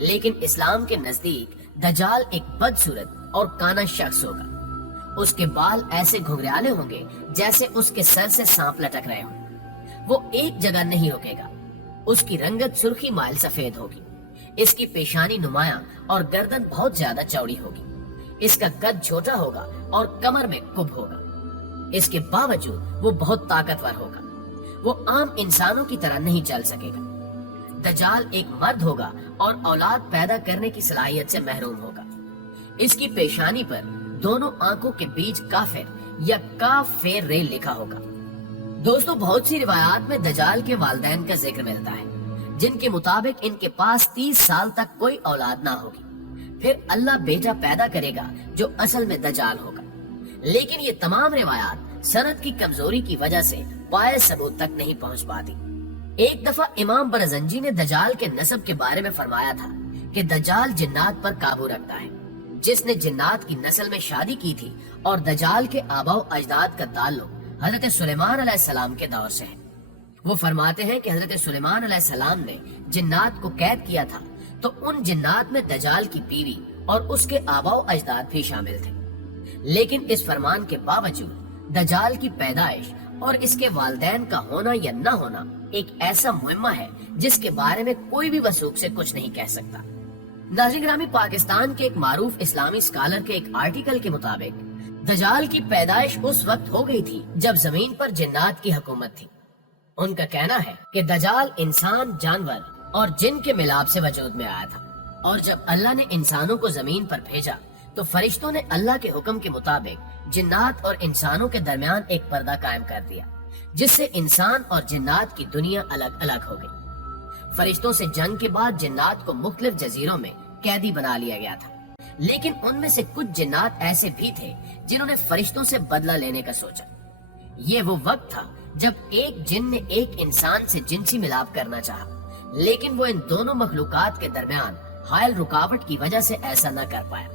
لیکن اسلام کے نزدیک دجال ایک بدصورت اور کانا شخص ہوگا۔ اس کے بال ایسے گھنگریالے ہوں گے جیسے اس کے سر سے سانپ لٹک رہے ہوں۔ وہ ایک جگہ نہیں رکے گا۔ اس کی رنگت سرخی مائل سفید ہوگی۔ اس کی پیشانی نمایاں اور گردن بہت زیادہ چوڑی ہوگی۔ اس کا قد چھوٹا ہوگا اور کمر میں کب ہوگا۔ اس کے باوجود وہ بہت طاقتور ہوگا۔ وہ عام انسانوں کی طرح نہیں چل سکے گا۔ دجال ایک مرد ہوگا اور اولاد پیدا کرنے کی صلاحیت سے محروم ہوگا۔ اس کی پیشانی پر دونوں آنکھوں کے بیچ کافر یا کافر ریل لکھا ہوگا۔ دوستو، بہت سی روایات میں دجال کے والدین کا ذکر ملتا ہے، جن کے مطابق ان کے پاس 30 سال تک کوئی اولاد نہ ہوگی۔ پھر اللہ بیٹا پیدا کرے گا جو اصل میں دجال ہوگا۔ لیکن یہ تمام روایات سند کی کمزوری کی وجہ سے پائے ثبوت تک نہیں پہنچ پاتی۔ ایک دفعہ امام برزنجی نے دجال کے نسب کے بارے میں فرمایا تھا کہ دجال جنات پر قابو رکھتا ہے۔ جس نے جنات کی نسل میں شادی کی تھی، اور دجال کے آباء و اجداد کا تعلق حضرت سلیمان علیہ السلام کے دور سے ہے۔ وہ فرماتے ہیں کہ حضرت سلیمان علیہ السلام نے جنات کو قید کیا تھا، تو ان جنات میں دجال کی بیوی اور اس کے آباء و اجداد بھی شامل تھے۔ لیکن اس فرمان کے باوجود دجال کی پیدائش اور اس کے والدین کا ہونا یا نہ ہونا ایک ایسا معمہ ہے جس کے بارے میں کوئی بھی وثوق سے کچھ نہیں کہہ سکتا۔ ناظرین گرامی، پاکستان کے ایک معروف اسلامی اسکالر کے ایک آرٹیکل کے مطابق دجال کی پیدائش اس وقت ہو گئی تھی جب زمین پر جنات کی حکومت تھی۔ ان کا کہنا ہے کہ دجال انسان، جانور اور جن کے ملاپ سے وجود میں آیا تھا، اور جب اللہ نے انسانوں کو زمین پر بھیجا تو فرشتوں نے اللہ کے حکم کے مطابق جنات اور انسانوں کے درمیان ایک پردہ قائم کر دیا، جس سے انسان اور جنات کی دنیا الگ الگ ہو گئی۔ فرشتوں سے جنگ کے بعد جنات کو مختلف جزیروں میں قیدی بنا لیا گیا تھا، لیکن ان میں سے کچھ جنات ایسے بھی تھے جنہوں نے فرشتوں سے بدلہ لینے کا سوچا۔ یہ وہ وقت تھا جب ایک جن نے ایک انسان سے جنسی ملاپ کرنا چاہا، لیکن وہ ان دونوں مخلوقات کے درمیان حائل رکاوٹ کی وجہ سے ایسا نہ کر پایا۔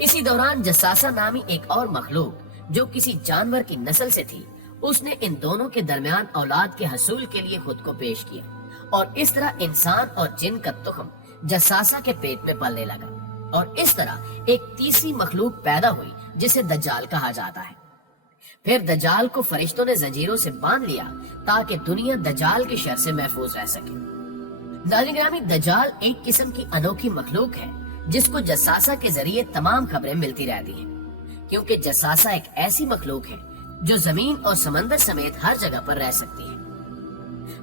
اسی دوران جساسہ نامی ایک اور مخلوق جو کسی جانور کی نسل سے تھی، اس نے ان دونوں کے درمیان اولاد کے حصول کے لیے خود کو پیش کیا، اور اس طرح انسان اور جن کا تخم جساسہ کے پیٹ میں پلنے لگا، اور اس طرح ایک تیسری مخلوق پیدا ہوئی جسے دجال کہا جاتا ہے۔ پھر دجال کو فرشتوں نے زنجیروں سے باندھ لیا تاکہ دنیا دجال کے شر سے محفوظ رہ سکے۔ ناظرین گرامی، دجال ایک قسم کی انوکھی مخلوق ہے جس کو جساسہ کے ذریعے تمام خبریں ملتی رہتی ہیں، کیونکہ جساسہ ایک ایسی مخلوق ہے جو زمین اور سمندر سمیت ہر جگہ پر رہ سکتی ہے۔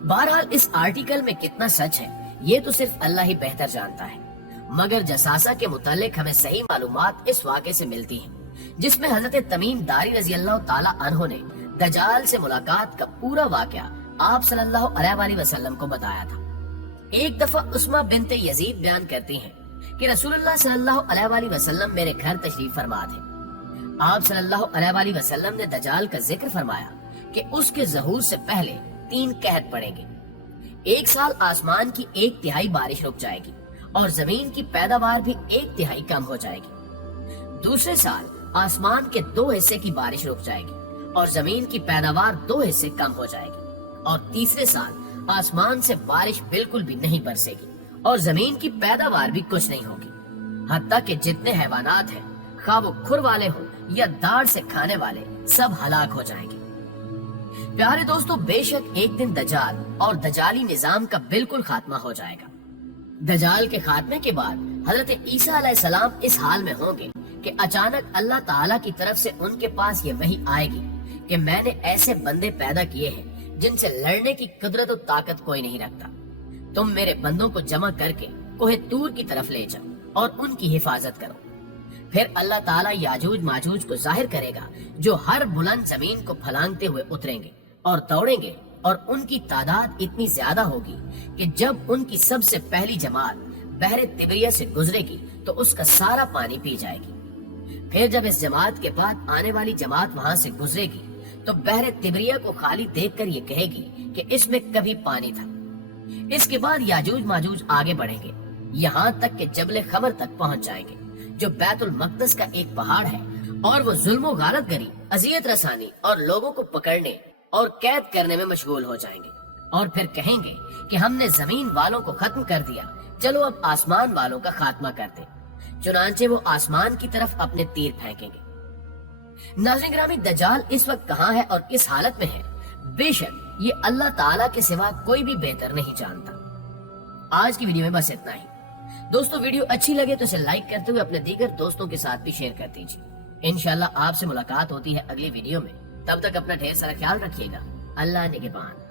بہرحال اس آرٹیکل میں کتنا سچ ہے یہ تو صرف اللہ ہی بہتر جانتا ہے، مگر جساسہ کے متعلق ہمیں صحیح معلومات اس واقعے سے ملتی ہیں جس میں حضرت تمیم داری رضی اللہ تعالی عنہ نے دجال سے ملاقات کا پورا واقعہ آپ صلی اللہ علیہ وآلہ وسلم کو بتایا تھا۔ ایک دفعہ عثمہ بنت یزید بیان کرتی ہیں کہ رسول اللہ صلی اللہ علیہ وآلہ وسلم میرے گھر تشریف فرما تھے۔ آپ صلی اللہ علیہ وآلہ وسلم نے دجال کا ذکر فرمایا کہ اس کے ظہور سے پہلے 3 قحط پڑیں گے۔ ایک سال آسمان کی 1/3 بارش رک جائے گی اور زمین کی پیداوار بھی 1/3 کم ہو جائے گی۔ دوسرے سال آسمان کے 2 حصے کی بارش رک جائے گی اور زمین کی پیداوار 2 حصے کم ہو جائے گی، اور تیسرے سال آسمان سے بارش بالکل بھی نہیں برسے گی اور زمین کی پیداوار بھی کچھ نہیں ہوگی، حتیٰ کہ جتنے حیوانات ہیں، خواہ وہ کھر والے ہوں یا داڑھ سے کھانے والے، سب ہلاک ہو جائیں گے۔ پیارے دوستو، بے شک ایک دن دجال اور دجالی نظام کا بالکل خاتمہ ہو جائے گا۔ دجال کے خاتمے کے بعد حضرت عیسیٰ علیہ السلام اس حال میں ہوں گے کہ اچانک اللہ تعالیٰ کی طرف سے ان کے پاس یہ وحی آئے گی کہ میں نے ایسے بندے پیدا کیے ہیں جن سے لڑنے کی قدرت و طاقت کوئی نہیں رکھتا۔ تم میرے بندوں کو جمع کر کے کوہ طور کی طرف لے جاؤ اور ان کی حفاظت کرو۔ پھر اللہ تعالیٰ یاجوج ماجوج کو ظاہر کرے گا جو ہر بلند زمین کو پھلانگتے ہوئے اتریں گے اور دوڑیں گے، اور ان کی تعداد اتنی زیادہ ہوگی کہ جب ان کی سب سے پہلی جماعت بحر تبریہ سے گزرے گی تو اس کا سارا پانی پی جائے گی۔ پھر جب اس جماعت کے بعد آنے والی جماعت وہاں سے گزرے گی تو بحر تبریہ کو خالی دیکھ کر یہ کہے گی کہ اس میں کبھی پانی تھا۔ اس کے بعد یاجوج ماجوج آگے بڑھیں گے یہاں تک کہ جبل خمر تک پہنچ جائیں گے، جو بیت المقدس کا ایک پہاڑ ہے، اور وہ ظلم و غارت گری، اذیت رسانی اور لوگوں کو پکڑنے اور قید کرنے میں مشغول ہو جائیں گے۔ اور پھر کہیں گے کہ ہم نے زمین والوں کو ختم کر دیا، چلو اب آسمان والوں کا خاتمہ کرتے، چنانچہ وہ آسمان کی طرف اپنے تیر پھینکیں گے۔ ناظرین گرامی، دجال اس وقت کہاں ہے اور کس حالت میں ہے، بے شک یہ اللہ تعالیٰ کے سوا کوئی بھی بہتر نہیں جانتا۔ آج کی ویڈیو میں بس اتنا ہی۔ دوستو ویڈیو اچھی لگے تو اسے لائک کرتے ہوئے اپنے دیگر دوستوں کے ساتھ بھی شیئر کر دیجیے۔ انشاءاللہ آپ سے ملاقات ہوتی ہے اگلی ویڈیو میں، تب تک اپنا ڈھیر سارا خیال رکھیے گا۔ اللہ نگہبان۔